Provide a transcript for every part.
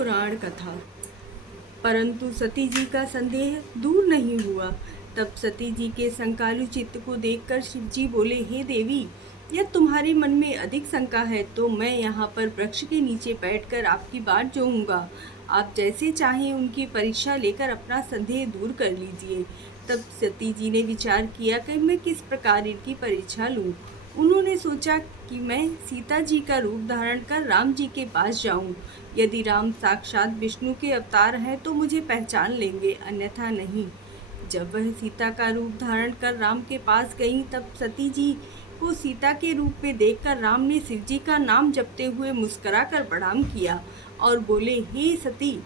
पुराण कथा। परंतु सती जी का संदेह दूर नहीं हुआ। तब सती जी के शंकालु चित्त को देखकर शिव जी बोले, हे देवी, यदि तुम्हारे मन में अधिक शंका है तो मैं यहाँ पर वृक्ष के नीचे बैठकर आपकी बात जोहूँगा। आप जैसे चाहें उनकी परीक्षा लेकर अपना संदेह दूर कर लीजिए। तब सती जी ने विचार किया कि मैं किस प्रकार इनकी परीक्षा लूँ। उन्होंने सोचा कि मैं सीता जी का रूप धारण कर राम जी के पास जाऊं। यदि राम साक्षात विष्णु के अवतार हैं तो मुझे पहचान लेंगे, अन्यथा नहीं। जब वह सीता का रूप धारण कर राम के पास गईं, तब सती जी को सीता के रूप में देखकर राम ने शिव जी का नाम जपते हुए मुस्कुराकर प्रणाम किया और बोले, हे सती,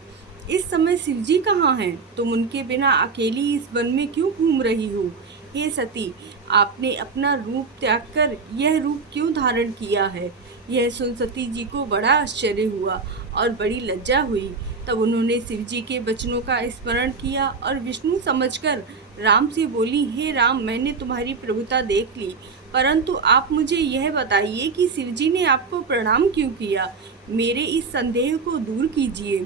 इस समय शिव जी कहाँ हैं? तुम उनके बिना अकेली इस वन में क्यों घूम रही हो? हे सती, आपने अपना रूप त्याग कर यह रूप क्यों धारण किया है? यह सुन सती जी को बड़ा आश्चर्य हुआ और बड़ी लज्जा हुई। तब उन्होंने शिव जी के वचनों का स्मरण किया और विष्णु समझकर राम से बोली, हे राम, मैंने तुम्हारी प्रभुता देख ली, परंतु आप मुझे यह बताइए कि शिव जी ने आपको प्रणाम क्यों किया? मेरे इस संदेह को दूर कीजिए।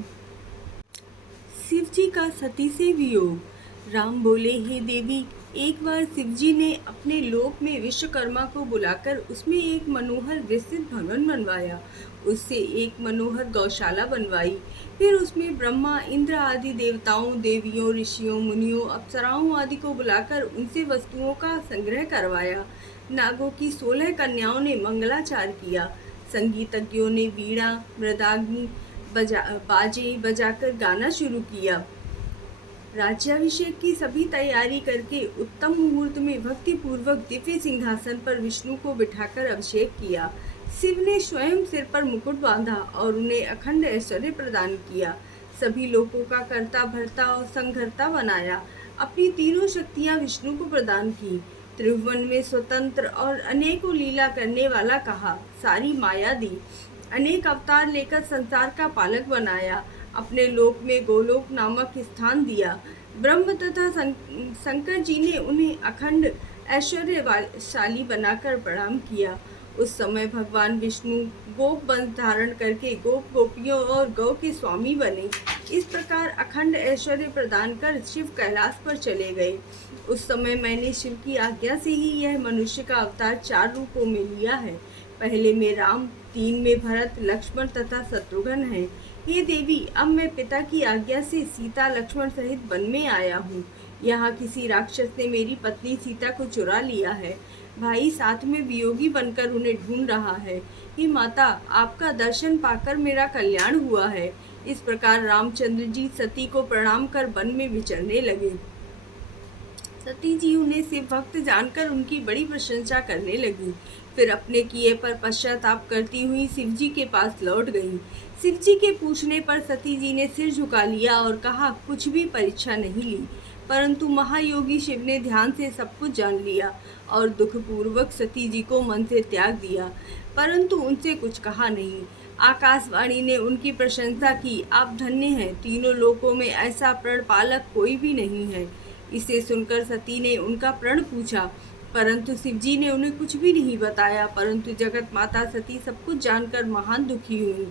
शिव जी का सती से वियोग। राम बोले, हे देवी, एक बार शिव जी ने अपने लोक में विश्वकर्मा को बुलाकर उसमें एक मनोहर विस्तृत भवन बनवाया। उससे एक मनोहर गौशाला बनवाई। फिर उसमें ब्रह्मा, इंद्र आदि देवताओं, देवियों, ऋषियों, मुनियों, अप्सराओं आदि को बुलाकर उनसे वस्तुओं का संग्रह करवाया। नागों की 16 कन्याओं ने मंगलाचार किया। संगीतज्ञों ने वीणा, मृदंगी, बाजे बजाकर गाना शुरू किया। राज्याभिषेक की सभी तैयारी करके उत्तम मुहूर्त में भक्ति पूर्वक दिव्य सिंहासन पर विष्णु को बिठाकर अभिषेक किया। शिव ने स्वयं सिर पर मुकुट बांधा और उन्हें अखंड ऐश्वर्य प्रदान किया। सभी लोगों का कर्ता भर्ता और संघर्ता बनाया। अपनी तीनों शक्तियां विष्णु को प्रदान की। त्रिभुवन में स्वतंत्र और अनेकों लीला करने वाला कहा। सारी माया दी। अनेक अवतार लेकर संसार का पालक बनाया। अपने लोक में गोलोक नामक स्थान दिया। ब्रह्म तथा शंकर जी ने उन्हें अखंड ऐश्वर्यशाली बनाकर प्रणाम किया। उस समय भगवान विष्णु गोप वंश धारण करके गोप गोपियों और गौ के स्वामी बने। इस प्रकार अखंड ऐश्वर्य प्रदान कर शिव कैलाश पर चले गए। उस समय मैंने शिव की आज्ञा से ही यह मनुष्य का अवतार 4 रूपों में लिया है। पहले में राम, 3 में भरत, लक्ष्मण तथा शत्रुघ्न है। हे देवी, अब मैं पिता की आज्ञा से सीता लक्ष्मण सहित वन में आया हूँ। यहाँ किसी राक्षस ने मेरी पत्नी सीता को चुरा लिया है। भाई साथ में वियोगी बनकर उन्हें ढूंढ रहा है। हे माता, आपका दर्शन पाकर मेरा कल्याण हुआ है। इस प्रकार रामचंद्र जी सती को प्रणाम कर वन में विचरने लगे। सती जी उन्हें शिव भक्त जानकर उनकी बड़ी प्रशंसा करने लगी। फिर अपने किए पर पश्चाताप करती हुई शिव जी के पास लौट गई। शिव जी के पूछने पर सती जी ने सिर झुका लिया और कहा, कुछ भी परीक्षा नहीं ली। परंतु महायोगी शिव ने ध्यान से सब कुछ जान लिया और दुखपूर्वक सती जी को मन से त्याग दिया, परंतु उनसे कुछ कहा नहीं। आकाशवाणी ने उनकी प्रशंसा की। आप धन्य हैं, तीनों लोकों में ऐसा प्रण पालक कोई भी नहीं है। इसे सुनकर सती ने उनका प्रण पूछा, परंतु शिव जी ने उन्हें कुछ भी नहीं बताया। परंतु जगत माता सती सब कुछ जानकर महान दुखी हुई।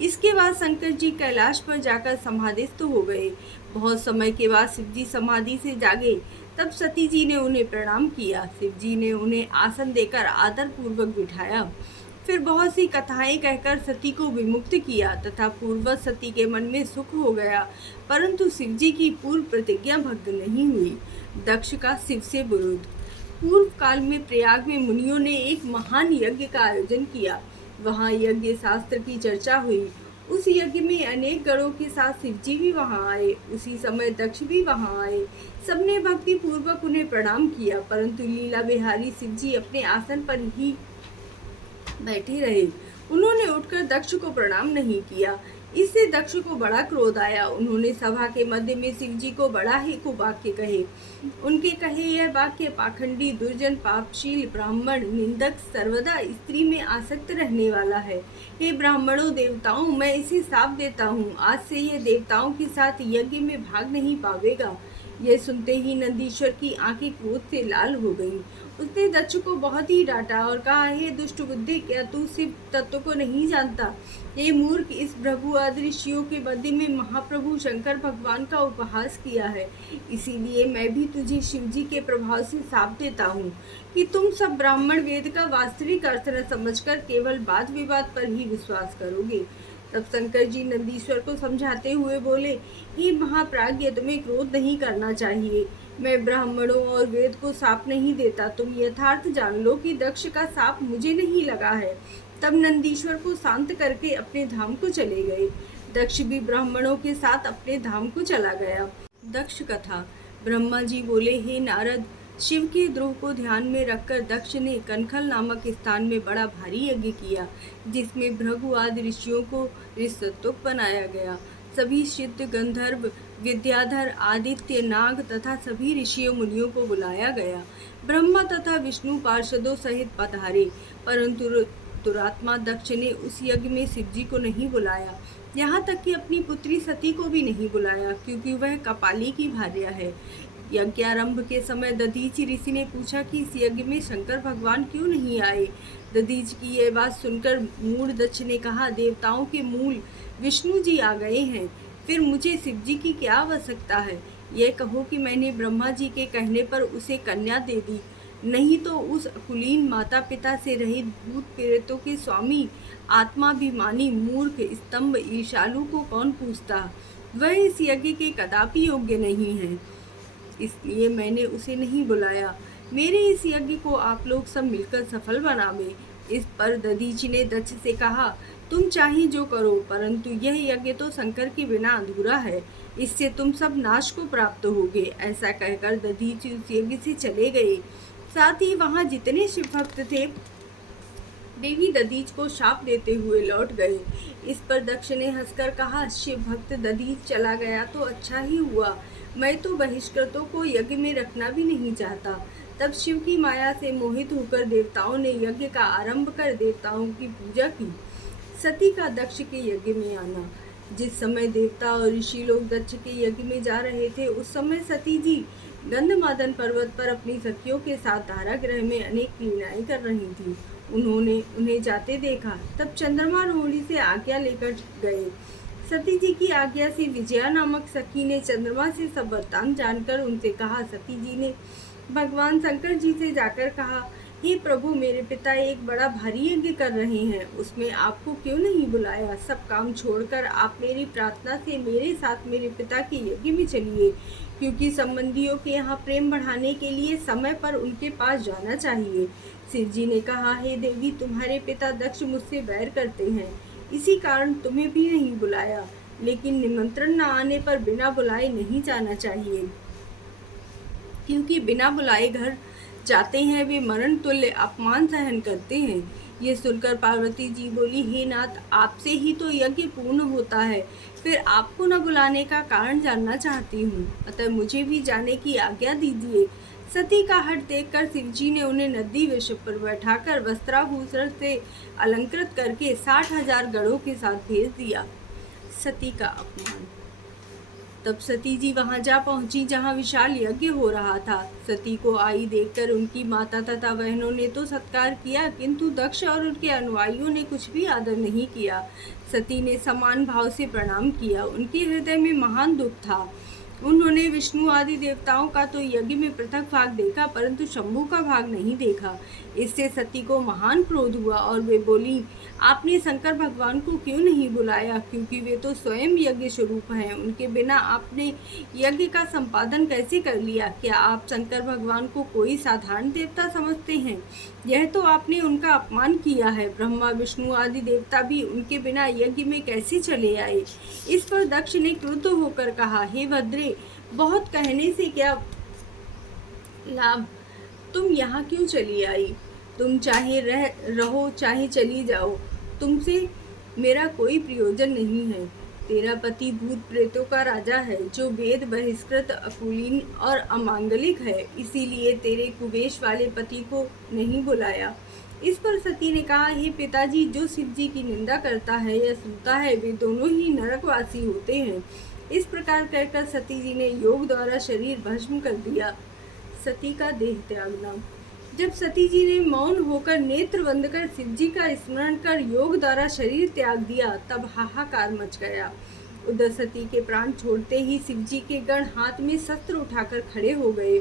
इसके बाद शंकर जी कैलाश पर जाकर समाधिस्थ हो गए। बहुत समय के बाद शिव जी समाधि से जागे। तब सती जी ने उन्हें प्रणाम किया। शिव जी ने उन्हें आसन देकर आदर पूर्वक बिठाया। फिर बहुत सी कथाएं कहकर सती को विमुक्त किया तथा पूर्ववत सती के मन में सुख हो गया, परंतु शिव जी की पूर्व प्रतिज्ञा भंग नहीं हुई। दक्ष का शिव से विरोध। पूर्व काल में प्रयाग में मुनियों ने एक महान यज्ञ का आयोजन किया। वहाँ यज्ञ शास्त्र की चर्चा हुई। उस यज्ञ में अनेक गणों के साथ शिव जी भी वहाँ आए। उसी समय दक्ष भी वहाँ आए। सबने भक्ति पूर्वक उन्हें प्रणाम किया, परंतु लीला बिहारी शिव जी अपने आसन पर ही बैठे रहे। उन्होंने उठकर दक्ष को प्रणाम नहीं किया। इससे दक्ष को बड़ा क्रोध आया। उन्होंने सभा के मध्य में शिव जी को बड़ा ही कुवाक्य कहे। उनके कहे यह वाक्य पाखंडी, दुर्जन, पापशील, ब्राह्मण, निंदक, सर्वदा स्त्री में आसक्त रहने वाला है। हे ब्राह्मणों, देवताओं, मैं इसे शाप देता हूँ। आज से यह देवताओं के साथ यज्ञ में भाग नहीं पावेगा। यह सुनते ही नंदीश्वर की आंखें क्रोध से लाल हो गईं। उसने दक्ष को बहुत ही डांटा और कहा, हे दुष्ट बुद्धि, क्या तू शिव तत्व को नहीं जानता? ये मूर्ख, इस प्रभु आदि ऋषियों के मध्य में महाप्रभु शंकर भगवान का उपहास किया है। इसीलिए मैं भी तुझे शिवजी के प्रभाव से साप देता हूँ कि तुम सब ब्राह्मण वेद का वास्तविक अर्थ न समझकर केवल वाद विवाद पर ही विश्वास करोगे। तब शंकर जी नंदीश्वर को समझाते हुए बोले, हे महाप्राज्ञ, तुम्हें क्रोध नहीं करना चाहिए। मैं ब्राह्मणों और वेद को साप नहीं देता। तुम यथार्थ जान लो कि दक्ष का साप मुझे नहीं लगा है। तब नंदीश्वर को शांत करके अपने धाम को चले गए। दक्ष भी ब्राह्मणों के साथ अपने धाम को चला गया। दक्ष कथा। ब्रह्मा जी बोले, हे नारद, शिव के द्रोह को ध्यान में रखकर दक्ष ने कनखल नामक स्थान में बड़ा भारी यज्ञ किया, जिसमें भृगु आदि ऋषियों को ऋषित्व बनाया गया। सभी सिद्ध, गंधर्व, विद्याधर, आदित्य, नाग तथा सभी ऋषियों मुनियों को बुलाया गया। ब्रह्मा तथा विष्णु पार्षदों सहित पधारे, परंतु दुरात्मा दक्ष ने उस यज्ञ में शिवजी को नहीं बुलाया। यहाँ तक कि अपनी पुत्री सती को भी नहीं बुलाया, क्योंकि वह कपाली की भार्या है। यज्ञारंभ के समय दधीचि ऋषि ने पूछा कि इस यज्ञ में शंकर भगवान क्यों नहीं आए। दधीचि की यह बात सुनकर मूढ़ दक्ष ने कहा, देवताओं के मूल विष्णु जी आ गए हैं, फिर मुझे शिवजी की क्या आवश्यकता है? यह कहो कि मैंने ब्रह्मा जी के कहने पर उसे कन्या दे दी, नहीं तो उस अकुलीन माता पिता से रहित भूत प्रेतों के स्वामी आत्माभिमानी मूर्ख स्तंभ ईर्ष्यालु को कौन पूछता? वह इस यज्ञ के कदापि योग्य नहीं है, इसलिए मैंने उसे नहीं बुलाया। मेरे इस यज्ञ को आप लोग सब मिलकर सफल बनावे। इस पर दधीचि ने दक्ष से कहा, तुम चाहे जो करो, परंतु यह यज्ञ तो शंकर के बिना अधूरा है। इससे तुम सब नाश को प्राप्त होगे। ऐसा कहकर दधीचि उस यज्ञ से चले गए। साथ ही वहां जितने शिव भक्त थे वे भी दधीच को शाप देते हुए लौट गए। इस पर दक्ष ने हंसकर कहा, शिव भक्त दधीच चला गया तो अच्छा ही हुआ। मैं तो बहिष्कृतों को यज्ञ में रखना भी नहीं चाहता। तब शिव की माया से मोहित होकर देवताओं ने यज्ञ का आरंभ कर देवताओं की पूजा की। सती का दक्ष के यज्ञ में आना। जिस समय देवता और ऋषि लोग दक्ष के यज्ञ में जा रहे थे, उस समय सती जी गंधमादन पर्वत पर अपनी सखियों के साथ धारागृह में अनेक क्रीड़ाएं कर रही थी। उन्होंने उन्हें जाते देखा, तब चंद्रमा रोहिणी से आज्ञा लेकर गए। सती जी की आज्ञा से विजया नामक सखी ने चंद्रमा से सब वृत्तांत जानकर उनसे कहा। सती जी ने भगवान शंकर जी से जाकर कहा, हे प्रभु, मेरे पिता एक बड़ा भारी यज्ञ कर रहे हैं, उसमें आपको क्यों नहीं बुलाया? सब काम छोड़कर आप मेरी प्रार्थना से मेरे साथ मेरे पिता के यज्ञ में चलिए, क्योंकि संबंधियों के यहाँ प्रेम बढ़ाने के लिए समय पर उनके पास जाना चाहिए। शिव जी ने कहा, हे देवी, तुम्हारे पिता दक्ष मुझसे बैर करते हैं, इसी कारण तुम्हें भी नहीं बुलाया। लेकिन निमंत्रण न आने पर बिना बुलाए नहीं जाना चाहिए, क्योंकि बिना बुलाए घर जाते हैं वे मरण तुल्य अपमान सहन करते हैं। ये सुनकर पार्वती जी बोली, हे नाथ, आपसे ही तो यज्ञ पूर्ण होता है, फिर आपको न बुलाने का कारण जानना चाहती हूँ, अतः मुझे भी जाने की आज्ञा दीजिए। सती का हट देखकर शिवजी ने उन्हें नंदी वृषभ पर बैठाकर वस्त्राभूषण से अलंकृत करके 60,000 गणों के साथ भेज दिया। सती का अपमान। तब सती जी वहां जा पहुंची जहां विशाल यज्ञ हो रहा था। सती को आई देखकर उनकी माता तथा बहनों ने तो सत्कार किया, किंतु दक्ष और उनके अनुयायियों ने कुछ भी आदर नहीं किया। सती ने समान भाव से प्रणाम किया। उनके हृदय में महान दुख था। उन्होंने विष्णु आदि देवताओं का तो यज्ञ में पृथक भाग देखा, परंतु शंभु का भाग नहीं देखा। इससे सती को महान क्रोध हुआ और वे बोली, आपने शंकर भगवान को क्यों नहीं बुलाया? क्योंकि वे तो स्वयं यज्ञ स्वरूप हैं, उनके बिना आपने यज्ञ का संपादन कैसे कर लिया? क्या आप शंकर भगवान को कोई साधारण देवता समझते हैं? यह तो आपने उनका अपमान किया है। ब्रह्मा विष्णु आदि देवता भी उनके बिना यज्ञ में कैसे चले आए? इस पर दक्ष ने क्रुद्ध होकर कहा, हे भद्रे, बहुत कहने से क्या लाभ? तुम यहाँ क्यों चली आई? तुम चाहे रहो चाहे चली जाओ, तुमसे मेरा कोई प्रयोजन नहीं है। तेरा पति भूत प्रेतों का राजा है, जो वेद बहिष्कृत, अकुलीन और अमांगलिक है, इसीलिए तेरे कुबेश वाले पति को नहीं बुलाया। इस पर सती ने कहा, हे पिताजी, जो शिव जी की निंदा करता है या सुनता है, वे दोनों ही नरकवासी होते हैं। इस प्रकार कहकर सती जी ने योग द्वारा शरीर भस्म कर दिया। सती का देह त्यागना। जब सती जी ने मौन होकर नेत्र बंद कर शिव जी का स्मरण कर योग द्वारा शरीर त्याग दिया, तब हाहाकार मच गया। उधर सती के प्राण छोड़ते ही शिव जी के गण हाथ में शस्त्र उठाकर खड़े हो गए।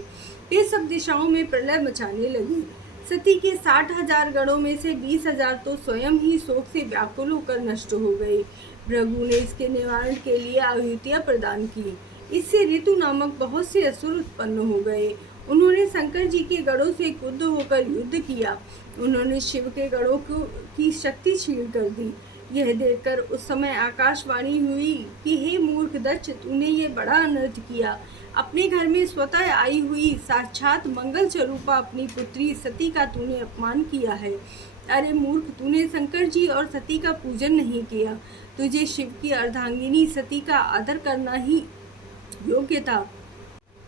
वे सब दिशाओं में प्रलय मचाने लगी। सती के 60,000 गणों में से 20,000 तो स्वयं ही शोक से व्याकुल होकर नष्ट हो गए। भृगु ने इसके निवारण के लिए आहुतियां प्रदान की। इससे ऋतु नामक बहुत से असुर उत्पन्न हो गए। उन्होंने शंकर जी के गणों से क्रुद्ध होकर युद्ध किया। उन्होंने शिव के गणों की शक्ति छीन कर दी। यह देखकर उस समय आकाशवाणी हुई कि हे मूर्ख दक्ष, तूने ये बड़ा अनर्थ किया। अपने घर में स्वतः आई हुई साक्षात मंगल स्वरूपा अपनी पुत्री सती का तूने अपमान किया है। अरे मूर्ख, तूने शंकर जी और सती का पूजन नहीं किया। तुझे शिव की अर्धांगिनी सती का आदर करना ही योग्य था।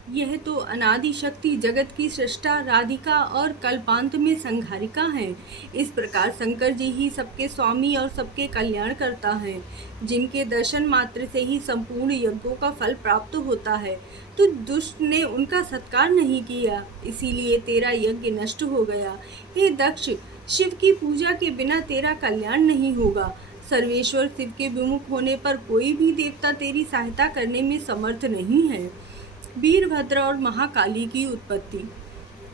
यह तो अनादि शक्ति जगत की सृष्टा राधिका और कल्पांत में संहारिका है। इस प्रकार शंकर जी ही सबके स्वामी और सबके कल्याण करता है, जिनके दर्शन मात्र से ही संपूर्ण यज्ञों का फल प्राप्त होता है। तो दुष्ट ने उनका सत्कार नहीं किया, इसीलिए तेरा यज्ञ नष्ट हो गया। हे दक्ष, शिव की पूजा के बिना तेरा कल्याण नहीं होगा। सर्वेश्वर शिव के विमुख होने पर कोई भी देवता तेरी सहायता करने में समर्थ नहीं है। वीरभद्र और महाकाली की उत्पत्ति।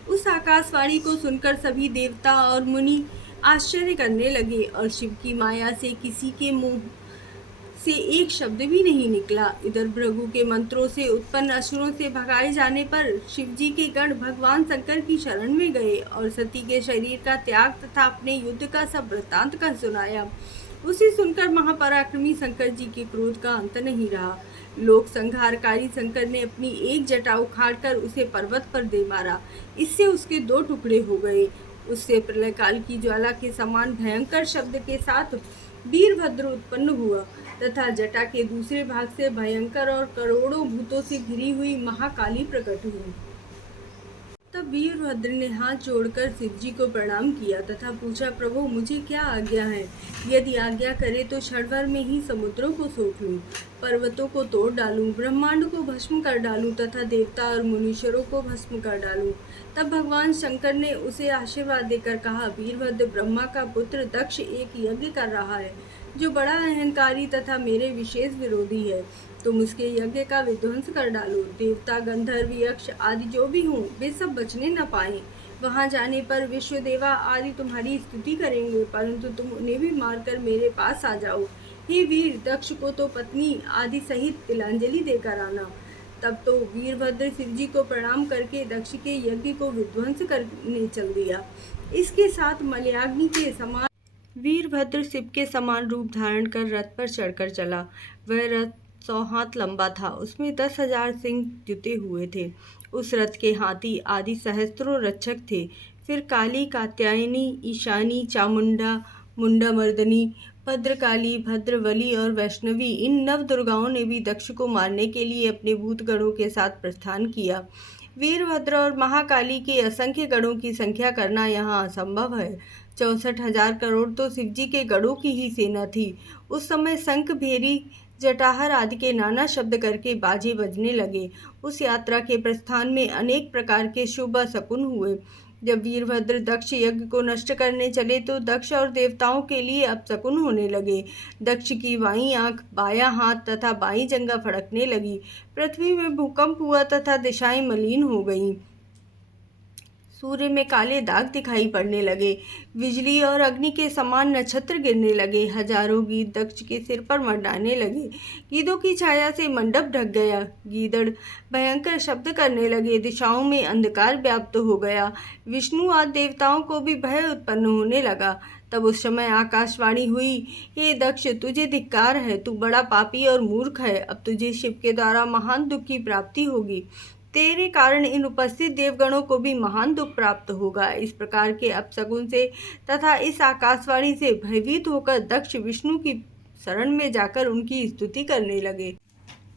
उस आकाशवाणी को सुनकर सभी देवता और मुनि आश्चर्य करने लगे और शिव की माया से किसी के मुंह से एक शब्द भी नहीं निकला। इधर भृगु के मंत्रों से उत्पन्न असुरों से भगाए जाने पर शिव जी के गण भगवान शंकर की शरण में गए और सती के शरीर का त्याग तथा अपने युद्ध का सब वृत्तांत कर सुनाया। उसे सुनकर महापराक्रमी शंकर जी के क्रोध का अंत नहीं रहा। लोक संहारकारी शंकर ने अपनी एक जटा उखाड़कर उसे पर्वत पर दे मारा। इससे उसके 2 टुकड़े हो गए। उससे प्रलय काल की ज्वाला के समान भयंकर शब्द के साथ वीरभद्र उत्पन्न हुआ तथा जटा के दूसरे भाग से भयंकर और करोड़ों भूतों से घिरी हुई महाकाली प्रकट हुई। तब वीरभद्र ने हाथ जोड़कर शिव जी को प्रणाम किया तथा पूछा, प्रभु मुझे क्या आज्ञा है? यदि आज्ञा करे तो क्षण भर में ही समुद्रों को सोख लूं, पर्वतों को तोड़ डालूं, ब्रह्मांड को भस्म कर डालूं तथा देवता और मुनीश्वरों को भस्म कर डालूं। तब भगवान शंकर ने उसे आशीर्वाद देकर कहा, वीरभद्र, ब्रह्मा का पुत्र दक्ष एक यज्ञ कर रहा है जो बड़ा अहंकारी तथा मेरे विशेष विरोधी है। तुम उसके यज्ञ का विध्वंस कर डालो। देवता, गंधर्व, यक्ष आदि जो भी हों, वे सब बचने न पाए। वहां जाने पर विश्वदेवा आदि तुम्हारी स्तुति करेंगे, परंतु तुम उन्हें भी मारकर मेरे पास आ जाओ। हे वीर, दक्ष को तो पत्नी आदि सहित तिलांजलि देकर आना। तब तो वीरभद्र शिव जी को प्रणाम करके दक्ष के यज्ञ को विध्वंस करने चल दिया। इसके साथ मलयाग्नि के समान वीरभद्र शिव के समान रूप धारण कर रथ पर चढ़कर चला। वह रथ 100 हाथ लंबा था। उसमें 10,000 सिंह जुते हुए थे। उस रथ के हाथी आदि सहस्त्रों रक्षक थे। फिर काली, कात्यायनी, ईशानी, चामुंडा, मुंडामर्दनी, भद्रकाली, भद्रवली और वैष्णवी, इन 9 दुर्गाओं ने भी दक्ष को मारने के लिए अपने भूतगणों के साथ प्रस्थान किया। वीरभद्र और महाकाली के असंख्य गणों की संख्या करना यहाँ असंभव है। 64,000 करोड़ तो शिवजी के गणों की ही सेना थी। उस समय शंख, भेरी, जटाहर आदि के नाना शब्द करके बाजे बजने लगे। उस यात्रा के प्रस्थान में अनेक प्रकार के शुभ शकुन हुए। जब वीरभद्र दक्ष यज्ञ को नष्ट करने चले तो दक्ष और देवताओं के लिए अपशकुन होने लगे। दक्ष की बाईं आंख, बायां हाथ तथा बाईं जंघा फड़कने लगी। पृथ्वी में भूकंप हुआ तथा दिशाएं मलिन हो गईं। सूर्य में काले दाग दिखाई पड़ने लगे। बिजली और अग्नि के समान नक्षत्र गिरने लगे। हजारों गीद दक्ष के सिर पर मंडराने लगे। गीदों की छाया से मंडप ढक गया। गीदड़ भयंकर शब्द करने लगे। दिशाओं में अंधकार व्याप्त हो गया। विष्णु आदि देवताओं को भी भय उत्पन्न होने लगा। तब उस समय आकाशवाणी हुई, हे दक्ष, तुझे धिक्कार है, तू बड़ा पापी और मूर्ख है। अब तुझे शिव के द्वारा महान दुख की प्राप्ति होगी। तेरे कारण इन उपस्थित देवगणों को भी महान दुख प्राप्त होगा। इस प्रकार के अपशकुन से तथा इस आकाशवाणी से भयभीत होकर दक्ष विष्णु की शरण में जाकर उनकी स्तुति करने लगे।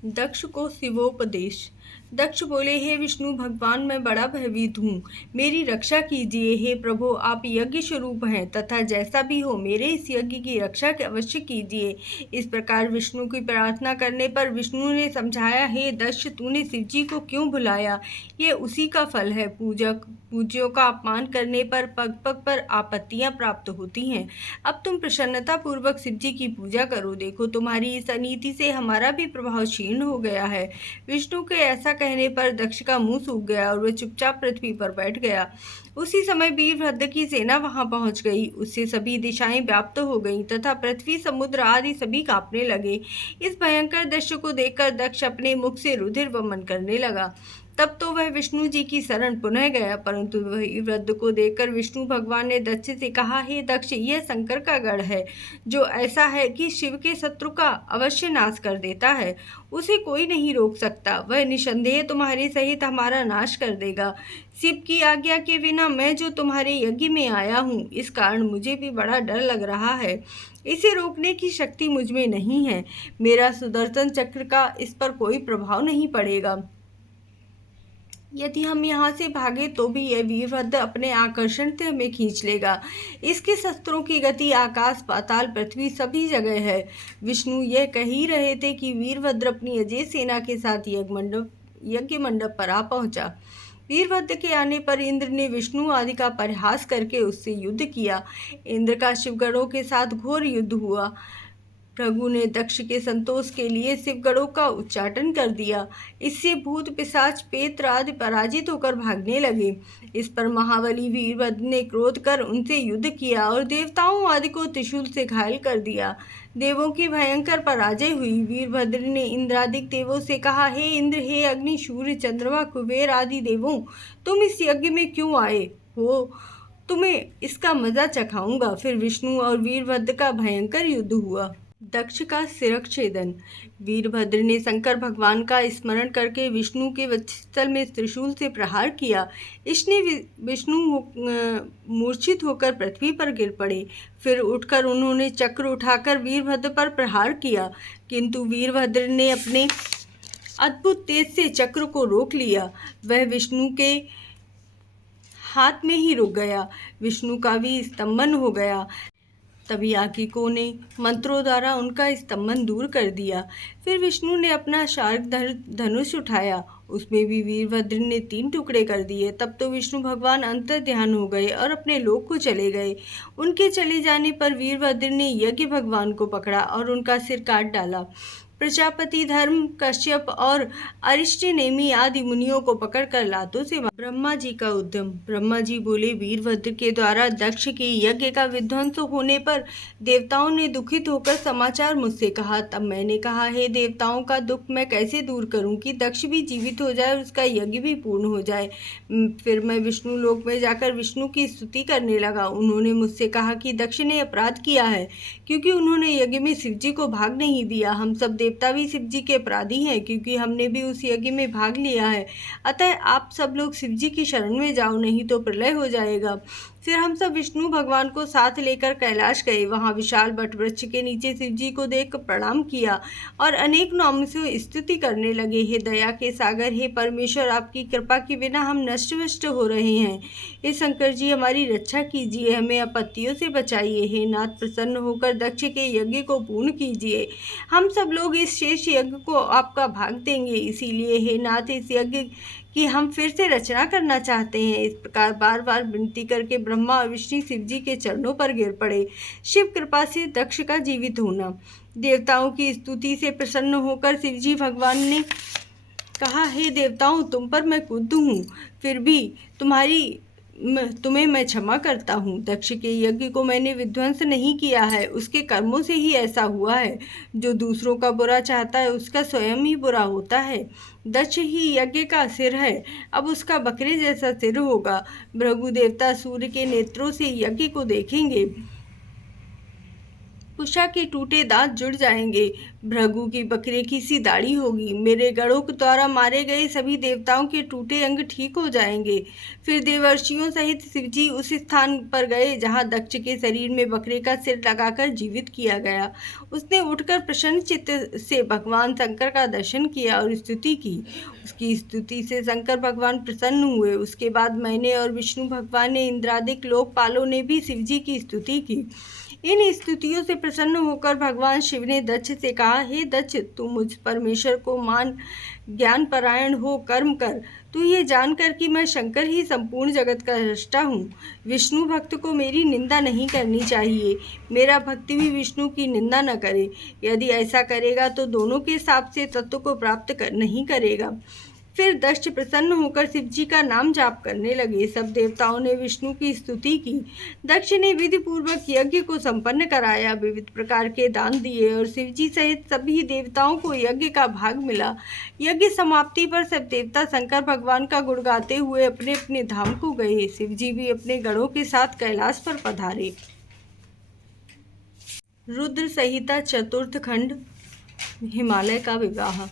दक्ष को शिवोपदेश। दक्ष बोले, हे विष्णु भगवान, मैं बड़ा भयभीत हूँ, मेरी रक्षा कीजिए। हे प्रभु, आप यज्ञ स्वरूप हैं तथा जैसा भी हो मेरे इस यज्ञ की रक्षा अवश्य कीजिए। इस प्रकार विष्णु की प्रार्थना करने पर विष्णु ने समझाया, हे दक्ष, तूने शिवजी को क्यों भुलाया? ये उसी का फल है। पूज्यों का अपमान करने पर पग पग पर आपत्तियां प्राप्त होती हैं। अब तुम प्रसन्नता पूर्वक शिवजी की पूजा करो। देखो, तुम्हारी इस अनीति से हमारा भी प्रभाव क्षीण हो गया है। विष्णु के ऐसा कहने पर दक्ष का मुंह सूख गया और वह चुपचाप पृथ्वी पर बैठ गया। उसी समय वीरभद्र की सेना वहां पहुंच गई। उससे सभी दिशाएं व्याप्त हो गईं तथा पृथ्वी, समुद्र आदि सभी कांपने लगे। इस भयंकर दृश्य को देखकर दक्ष अपने मुख से रुधिर वमन करने लगा। तब तो वह विष्णु जी की शरण पुनः गया, परंतु वीरभद्र को देखकर विष्णु भगवान ने दक्ष से कहा, हे दक्ष, यह शंकर का गढ़ है, जो ऐसा है कि शिव के शत्रु का अवश्य नाश कर देता है। उसे कोई नहीं रोक सकता। वह निसंदेह तुम्हारे सहित हमारा नाश कर देगा। शिव की आज्ञा के बिना मैं जो तुम्हारे यज्ञ में आया हूँ, इस कारण मुझे भी बड़ा डर लग रहा है। इसे रोकने की शक्ति मुझ में नहीं है। मेरा सुदर्शन चक्र का इस पर कोई प्रभाव नहीं पड़ेगा। यदि हम यहाँ से भागे तो भी यह वीरभद्र अपने आकर्षण से हमें खींच लेगा। इसके शस्त्रों की गति आकाश, पाताल, पृथ्वी सभी जगह है। विष्णु यह कह ही रहे थे कि वीरभद्र अपनी अजय सेना के साथ यज्ञ मंडप पर आ पहुंचा। वीरभद्र के आने पर इंद्र ने विष्णु आदि का परिहास करके उससे युद्ध किया। इंद्र का शिवगणों के साथ घोर युद्ध हुआ। भृगु ने दक्ष के संतोष के लिए शिवगणों का उच्चाटन कर दिया। इससे भूत, पिशाच, पेत्र आदि पराजित होकर भागने लगे। इस पर महाबली वीरभद्र ने क्रोध कर उनसे युद्ध किया और देवताओं आदि को त्रिशूल से घायल कर दिया। देवों की भयंकर पराजय हुई। वीरभद्र ने इंद्रादिक देवों से कहा, हे इंद्र, हे अग्नि, सूर्य, चंद्रमा, कुबेर आदि देवों, तुम इस यज्ञ में क्यों आए हो? तुम्हें इसका मजा चखाऊंगा। फिर विष्णु और वीरभद्र का भयंकर युद्ध हुआ। दक्ष का शिरच्छेदन। वीरभद्र ने शंकर भगवान का स्मरण करके विष्णु के वक्षस्थल में त्रिशूल से प्रहार किया। इसने विष्णु मूर्छित होकर पृथ्वी पर गिर पड़े। फिर उठकर उन्होंने चक्र उठाकर वीरभद्र पर प्रहार किया, किंतु वीरभद्र ने अपने अद्भुत तेज से चक्र को रोक लिया। वह विष्णु के हाथ में ही रुक गया। विष्णु का भी स्तंभन हो गया। तभी याज्ञिकों ने मंत्रों द्वारा उनका स्तंभन दूर कर दिया। फिर विष्णु ने अपना शार्क धनुष उठाया। उसमें भी वीरभद्र ने 3 टुकड़े कर दिए। तब तो विष्णु भगवान अंतर्ध्यान हो गए और अपने लोक को चले गए। उनके चले जाने पर वीरभद्र ने यज्ञ भगवान को पकड़ा और उनका सिर काट डाला। प्रजापति, धर्म, कश्यप और अरिष्टनेमि आदि मुनियों को पकड़कर लातों से ब्रह्मा जी का उद्यम। ब्रह्मा जी बोले, वीरभद्र के द्वारा दक्ष के यज्ञ का विध्वंस होने पर देवताओं ने दुखित होकर समाचार मुझसे कहा। तब मैंने कहा, हे देवताओं का दुख मैं कैसे दूर करूं कि दक्ष भी जीवित हो जाए और उसका यज्ञ भी पूर्ण हो जाए। फिर मैं विष्णु लोक में जाकर विष्णु की स्तुति करने लगा। उन्होंने मुझसे कहा कि दक्ष ने अपराध किया है, क्योंकि उन्होंने यज्ञ में शिवजी को भाग नहीं दिया। हम सब देवता भी शिवजी के अपराधी हैं, क्योंकि हमने भी उस यज्ञ में भाग लिया है। अतः आप सब लोग शिवजी की शरण में जाओ, नहीं तो प्रलय हो जाएगा। फिर हम सब विष्णु भगवान को साथ लेकर कैलाश गए। वहां विशाल वट वृक्ष के नीचे शिवजी को देख प्रणाम किया और अनेक नामों से स्तुति करने लगे। हे दया के सागर, हे परमेश्वर, आपकी कृपा के बिना हम नष्ट हो रहे हैं। हे शंकर जी, हमारी रक्षा कीजिए, हमें आपत्तियों से बचाइए। हे नाथ, प्रसन्न होकर दक्ष के यज्ञ को पूर्ण कीजिए। हम सब लोग इस शेष यज्ञ को आपका भाग देंगे। इसीलिए हे नाथ, इस यज्ञ कि हम फिर से रचना करना चाहते हैं। इस प्रकार बार बार विनती करके ब्रह्मा और विष्णु शिवजी के चरणों पर गिर पड़े। शिव कृपा से दक्ष का जीवित होना। देवताओं की स्तुति से प्रसन्न होकर शिवजी भगवान ने कहा, हे देवताओं, तुम पर मैं क्रुद्ध हूँ, फिर भी तुम्हें मैं क्षमा करता हूँ। दक्ष के यज्ञ को मैंने विध्वंस नहीं किया है, उसके कर्मों से ही ऐसा हुआ है। जो दूसरों का बुरा चाहता है उसका स्वयं ही बुरा होता है। दक्ष ही यज्ञ का सिर है, अब उसका बकरे जैसा सिर होगा। भृगु देवता सूर्य के नेत्रों से यज्ञ को देखेंगे। उषा के टूटे दांत जुड़ जाएंगे, भृगु की बकरे की सी दाढ़ी होगी, मेरे गणों के द्वारा मारे गए सभी देवताओं के टूटे अंग ठीक हो जाएंगे। फिर देवर्षियों सहित शिवजी उस स्थान पर गए जहां दक्ष के शरीर में बकरे का सिर लगाकर जीवित किया गया। उसने उठकर प्रसन्न चित्त से भगवान शंकर का दर्शन किया और स्तुति की। उसकी स्तुति से शंकर भगवान प्रसन्न हुए। उसके बाद मैंने और विष्णु भगवान ने, इंद्रादिक लोकपालों ने भी शिवजी की स्तुति की। इन स्तुतियों से प्रसन्न होकर भगवान शिव ने दक्ष से कहा, हे दक्ष, तू मुझ परमेश्वर को मान, ज्ञान परायण हो कर्म कर। तू ये जानकर कि मैं शंकर ही संपूर्ण जगत का सृष्टा हूँ। विष्णु भक्त को मेरी निंदा नहीं करनी चाहिए। मेरा भक्त भी विष्णु की निंदा न करे। यदि ऐसा करेगा तो दोनों के हिसाब से तत्व को प्राप्त नहीं करेगा। फिर दक्ष प्रसन्न होकर शिवजी का नाम जाप करने लगे। सब देवताओं ने विष्णु की स्तुति की। दक्ष ने विधि पूर्वक यज्ञ को संपन्न कराया, विविध प्रकार के दान दिए और शिवजी सहित सभी देवताओं को यज्ञ का भाग मिला। यज्ञ समाप्ति पर सब देवता शंकर भगवान का गुण गाते हुए अपने अपने धाम को गए। शिवजी भी अपने गणों के साथ कैलाश पर पधारे। रुद्र संहिता चतुर्थ खंड, हिमालय का विवाह।